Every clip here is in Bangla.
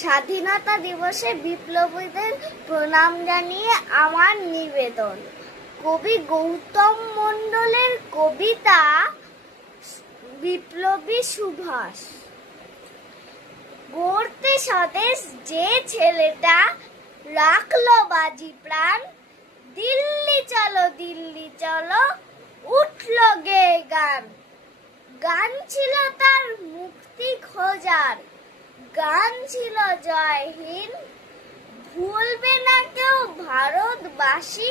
স্বাধীনতা দিবসে বিপ্লবীদের প্রণাম জানিয়ে আমার নিবেদন। কবি গৌতম মণ্ডলের কবিতা বিপ্লবী সুভাষ। গড়তে স্বদেশ যে ছেলেটা, রাখলো বাজি প্রাণ, দিল্লি চলো উঠলো গে গান। গান ছিল তার মুক্তি খোঁজার, গান ছিল জয় হিন্দ। ভুলবে না কেউ ভারতবাসী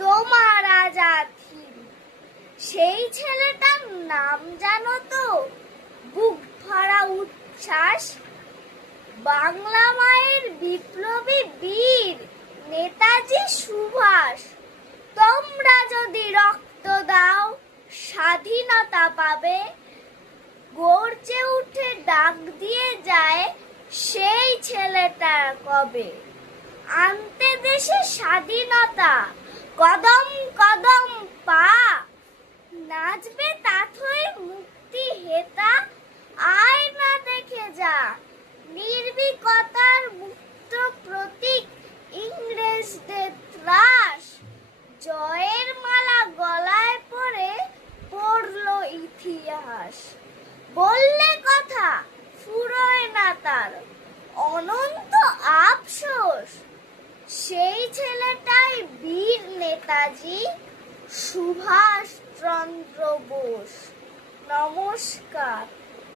তোমার আজাদ হিন্দ। সেই ছেলেটার নাম জানো তো? বুক ভরা উচ্ছ্বাস, বাংলা মায়ের বিপ্লবী বীর নেতাজি সুভাষ। তোমরা যদি রক্ত দাও স্বাধীনতা পাবে, গর্জে উঠে ডাক দিয়ে যায় সেই ছেলেটা কবে। আনতে দেশে স্বাধীনতা, কদম কদম পা, নাচবে তাথই মুক্তি হেতা, আয় না দেখে যা। নির্ভীকতার মুক্ত প্রতীক ইংরেজদের ত্রাস, জয়ের মালা গলায় পরে পড়লো ইতিহাস। বললে কথা ফুরোয় না তার, অনন্ত আফসোস। সেই ছেলেটাই বীর নেতাজি সুভাষ চন্দ্র বোস। নমস্কার।